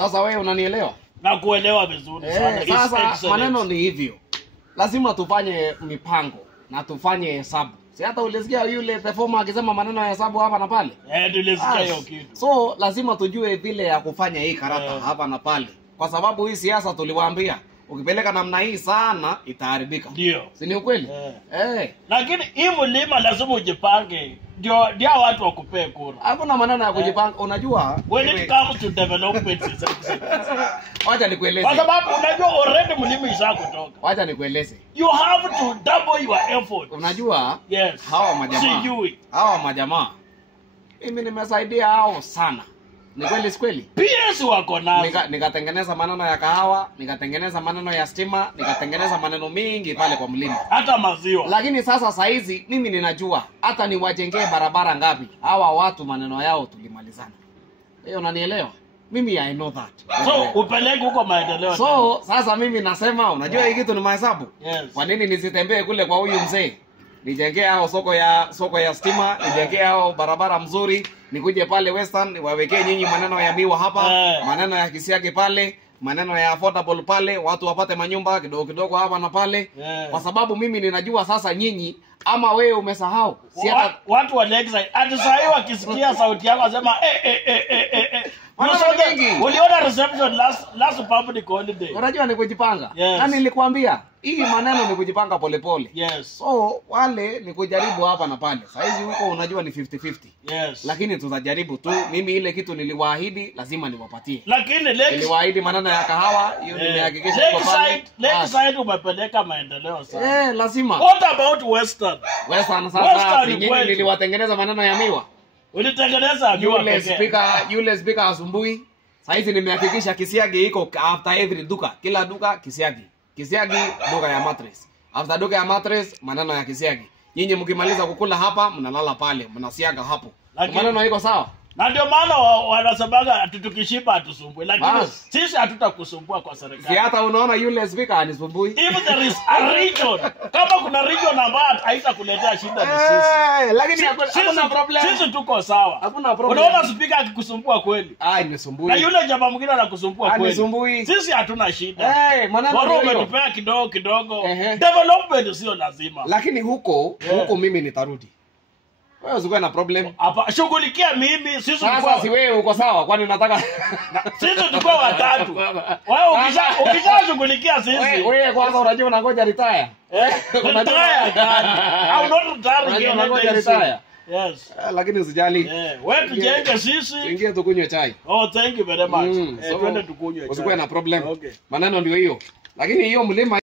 Sasa wewe unanielewa? Na kuelewa vizuri sana. Sasa maneno ni hivyo. Lazima tufanye mipango na tufanye hesabu. Si hata ulisikia yule the former akisema maneno ya hesabu hapa na pale? Tulisikia hiyo kitu. So lazima tujue vile ya kufanya hii karata hapa na pale. Kwa sababu hii siasa tuliwaambia ukipeleka namna hii sana itaharibika. Ndio. Si ni ukweli? Lakini hii mlima lazima ujipange. Ndio watu wakupee kura. Hakuna maneno ya kujipanga. Unajua when it comes to development wacha nikueleze. Kwa sababu unajua already mlima ishakutoka. Wacha nikueleze. You have to double your effort. Unajua? Yes. Hawa majamaa. Mimi nimesaidia hao sana. Ni kweli si kweli? PS wako nazo. Nikatengeneza maneno ya kahawa, nikatengeneza maneno ya stima, nikatengeneza maneno mingi pale kwa mlima. Hata maziwa. Lakini sasa saizi mimi ninajua hata niwajengee barabara ngapi. Hawa watu maneno yao tulimalizana. Hiyo unanielewa? Mimi I know that. So upeleke huko maendeleo. So sasa mimi nasema unajua hii kitu ni mahesabu. Yes. Kwa nini nisitembee kule kwa huyu mzee? Nijengee hao soko ya stima, nijengee hao barabara mzuri, nikuje pale Western wawekee nyinyi maneno ya miwa hapa, maneno ya kisiagi pale, maneno ya affordable pale, watu wapate manyumba kidogo kidogo hapa na pale. Kwa sababu mimi ninajua sasa nyinyi ama wewe umesahau. Si hata watu wa Lakeside hata sasa wakisikia sauti yako wasema uliona reception last public holiday. Unajua ni kujipanga. Na nilikwambia hii maneno ni kujipanga polepole. Yes. So wale ni kujaribu hapa na pale. Saizi huko unajua ni 50-50. Yes. Lakini tutajaribu tu. Mimi ile kitu niliwaahidi lazima niwapatie. Lakini niliwaahidi maneno ya kahawa, hiyo nimehakikisha kwa pale. Lakeside umepeleka maendeleo sana. Lazima. What about Western? Western sasa niliwatengeneza maneno ya miwa. Ulitengeneza miwa yule speaker asumbui. Saizi nimehakikisha kisiagi iko after every duka. Kila duka kisiagi. Kisiagi duka ya mattress. After duka ya mattress maneno ya kisiagi. Nyinyi mkimaliza kukula hapa mnalala pale, mnasiaga hapo. Maneno iko sawa? Na ndio maana wanasabaga tutukishiba atusumbue. Lakini sisi hatutakusumbua kwa serikali. Si hata unaona yule speaker anisumbui. If there is a region, kama kuna region ambayo haitakuletea shida ni sisi. Lakini hakuna problem. Sisi tuko sawa. Hakuna problem. Unaona speaker akikusumbua kweli? Nisumbui. Na yule jamaa mwingine anakusumbua kweli? Nisumbui. Sisi hatuna shida. Maneno umetupea kidogo. Development sio lazima. Lakini huko mimi nitarudi. Wewe usikuwe na problem. Hapa shughulikia mimi, sisi sasa si wewe uko sawa kwani unataka sisi tuko watatu. Wewe ukishashughulikia sisi. Wewe kwanza unajua unangoja retire. Retire. Au not retire unangoja retire. Yes. Lakini usijali. Wewe tujenge sisi. Ingia tukunywe chai. Oh, thank you very much. Twende tukunywe chai. Usikuwe na problem. Maneno ndio hiyo. Lakini hiyo mlima